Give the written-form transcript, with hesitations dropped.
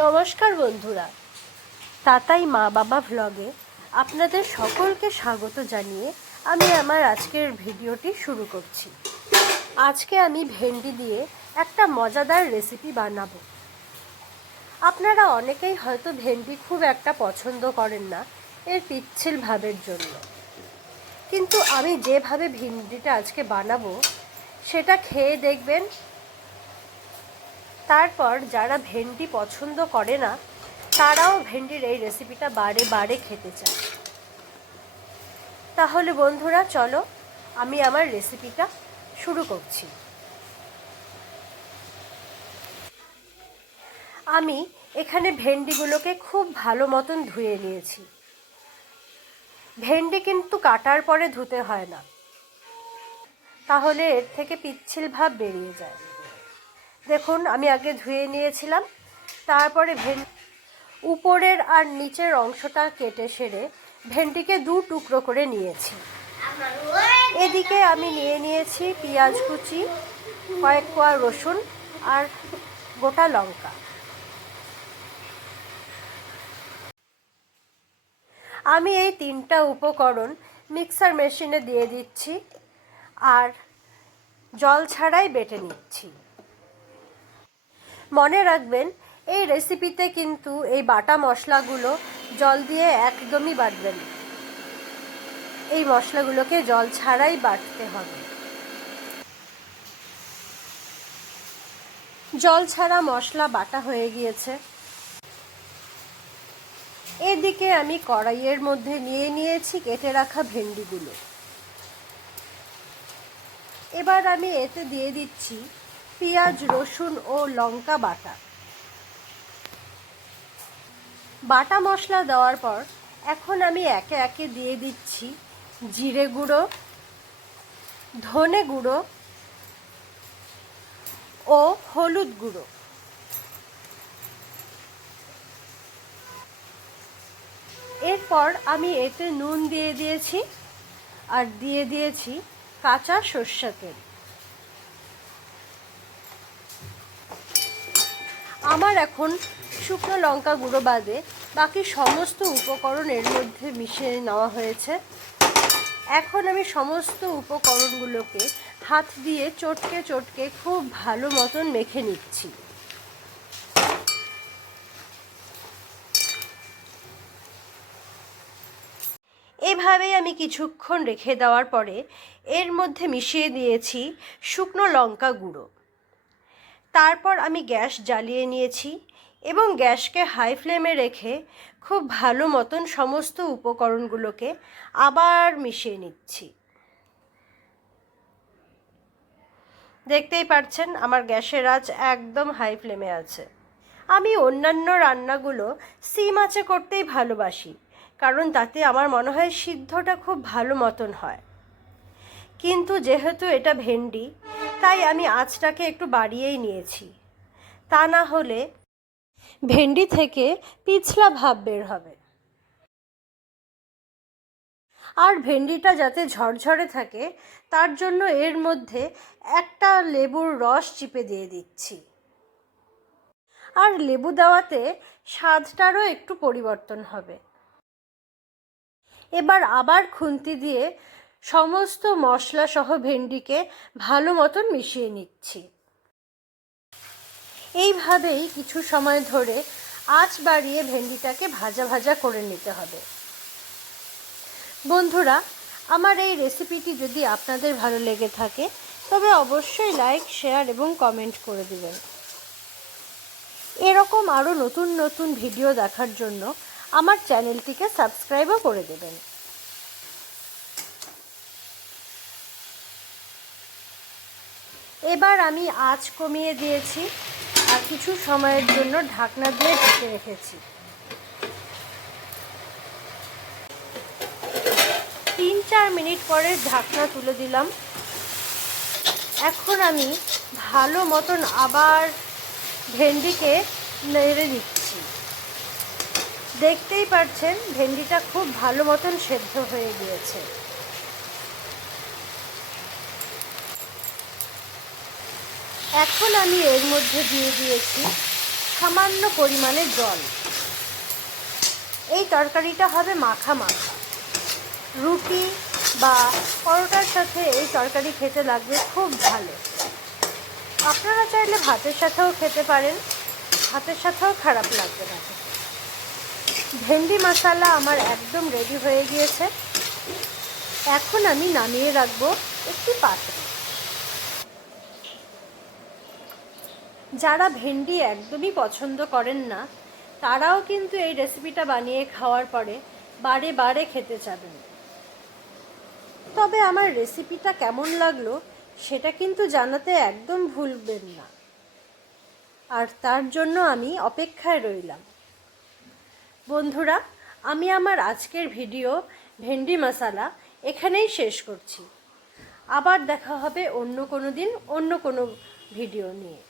নমস্কার বন্ধুরা, তাতাই মা বাবা ভ্লগে আপনাদের সকলকে স্বাগত জানিয়ে আমি আমার আজকের ভিডিওটি শুরু করছি। আজকে আমি ভেন্ডি দিয়ে একটা মজাদার রেসিপি বানাবো। আপনারা অনেকেই হয়তো ভেন্ডি খুব একটা পছন্দ করেন না এর পিচ্ছিল ভাবের জন্য, কিন্তু আমি যেভাবে ভেন্ডিটা আজকে বানাবো সেটা খেয়ে দেখবেন। তারপর যারা ভেন্ডি পছন্দ করে না তারাও ভেন্ডির এই রেসিপিটা বারে বারে খেতে চায়। তাহলে বন্ধুরা চলো আমি আমার রেসিপিটা শুরু করছি। আমি এখানে ভেন্ডিগুলোকে খুব ভালো মতন ধুয়ে নিয়েছি। ভেন্ডি কিন্তু কাটার পরে ধুতে হয় না, তাহলে এর থেকে পিচ্ছিল ভাব বেরিয়ে যায়। দেখুন আমি আগে ধুয়ে নিয়েছিলাম, তারপরে উপরের আর নিচের অংশটা কেটে সেরে ভেন্ডিকে দু টুকরো করে নিয়েছি। এদিকে আমি নিয়ে নিয়েছি পেঁয়াজ কুচি, কয়েক কোয়া রসুন আর গোটা লঙ্কা। আমি এই তিনটা উপকরণ মিক্সার মেশিনে দিয়ে দিচ্ছি আর জল ছাড়াই বেটে নিচ্ছি। মনে রাখবেন এই রেসিপিতে কিন্তু এই বাটা মশলাগুলো জল দিয়ে একদমই বাটবেন, এই মশলাগুলোকে জল ছাড়াই বাটতে হবে। জল ছাড়া মশলা বাটা হয়ে গিয়েছে। এদিকে আমি কড়াইয়ের মধ্যে নিয়ে নিয়েছি কেটে রাখা ভেন্ডিগুলো। এবার আমি এতে দিয়ে দিচ্ছি পেঁয়াজ রসুন ও লঙ্কা বাটা। বাটা মশলা দেওয়ার পর এখন আমি একে একে দিয়ে দিচ্ছি জিরে গুঁড়ো, ধনে গুঁড়ো ও হলুদ গুঁড়ো। এরপর আমি এতে নুন দিয়ে দিয়েছি আর দিয়ে দিয়েছি কাঁচা সরষের তেল। আমার এখন শুকনো লঙ্কা গুঁড়ো বাদে বাকি সমস্ত উপকরণ এর মধ্যে মিশিয়ে নেওয়া হয়েছে। এখন আমি সমস্ত উপকরণগুলোকে হাত দিয়ে চটকে চটকে খুব ভালো মতন মেখে নিচ্ছি। এভাবেই আমি কিছুক্ষণ রেখে দেওয়ার পরে এর মধ্যে মিশিয়ে দিয়েছি শুকনো লঙ্কা গুঁড়ো। তারপর আমি গ্যাস জ্বালিয়ে নিয়েছি এবং গ্যাসকে হাই ফ্লেমে রেখে খুব ভালো মতন সমস্ত উপকরণগুলোকে আবার মিশিয়ে নিচ্ছি। দেখতেই পাচ্ছেন আমার গ্যাসের আঁচ একদম হাই ফ্লেমে আছে। আমি অন্যান্য রান্নাগুলো সিম আঁচে করতেই ভালোবাসি, কারণ তাতে আমার মনে হয় সিদ্ধটা খুব ভালো মতন হয়। কিন্তু যেহেতু এটা ভেন্ডি তাই আমি আঁচটাকে একটু বাড়িয়েই নিয়েছি, তা না হলে ভেন্ডি থেকে পিছলা ভাব বের হবে। আর ভেন্ডিটা যাতে ঝরঝরে থাকে তার জন্য এর মধ্যে একটা লেবুর রস চিপে দিয়ে দিচ্ছি। আর লেবু দেওয়াতে স্বাদটারও একটু পরিবর্তন হবে। এবার আবার খুন্তি দিয়ে সমস্ত মশলা সহ ভেন্ডিকে ভালো মতন মিশিয়ে নিচ্ছি। এইভাবেই কিছু সময় ধরে আঁচ বাড়িয়ে ভেন্ডিটাকে ভাজা ভাজা করে নিতে হবে। বন্ধুরা, আমার এই রেসিপিটি যদি আপনাদের ভালো লেগে থাকে তবে অবশ্যই লাইক, শেয়ার এবং কমেন্ট করে দিবেন। এরকম আরও নতুন নতুন ভিডিও দেখার জন্য আমার চ্যানেলটিকে সাবস্ক্রাইবও করে দেবেন। এবার আমি আঁচ কমিয়ে দিয়েছি আর কিছু সময়ের জন্য ঢাকনা দিয়ে ঢেকে রেখেছি। 3-4 মিনিট পরে ঢাকনা তুলে দিলাম। এখন আমি ভালো মতন আবার ভেন্ডিকে নেড়ে দিচ্ছি। দেখতেই পাচ্ছেন ভেন্ডিটা খুব ভালো মতন সেদ্ধ হয়ে গিয়েছে। এখন আমি এর মধ্যে দিয়ে দিয়েছি সামান্য পরিমাণে জল। এই তরকারিটা হবে মাখা মাখা। রুটি বা পরোটার সাথে এই তরকারি খেতে লাগবে খুব ভালো। আপনারা চাইলে ভাতের সাথেও খেতে পারেন, ভাতের সাথেও খারাপ লাগবে না। ভেন্ডি মশলা আমার একদম রেডি হয়ে গিয়েছে। এখন আমি নামিয়ে রাখবো একটি পাত্রে। যারা ভেন্ডি একদমই পছন্দ করেন না তারাও কিন্তু এই রেসিপিটা বানিয়ে খাওয়ার পরে বারে বারে খেতে চাবেন। তবে আমার রেসিপিটা কেমন লাগলো সেটা কিন্তু জানাতে একদম ভুলবেন না, আর তার জন্য আমি অপেক্ষায় রইলাম। বন্ধুরা, আমি আমার আজকের ভিডিও ভেন্ডি মশলা এখানেই শেষ করছি। আবার দেখা হবে অন্য কোনো দিন অন্য কোনো ভিডিও নিয়ে।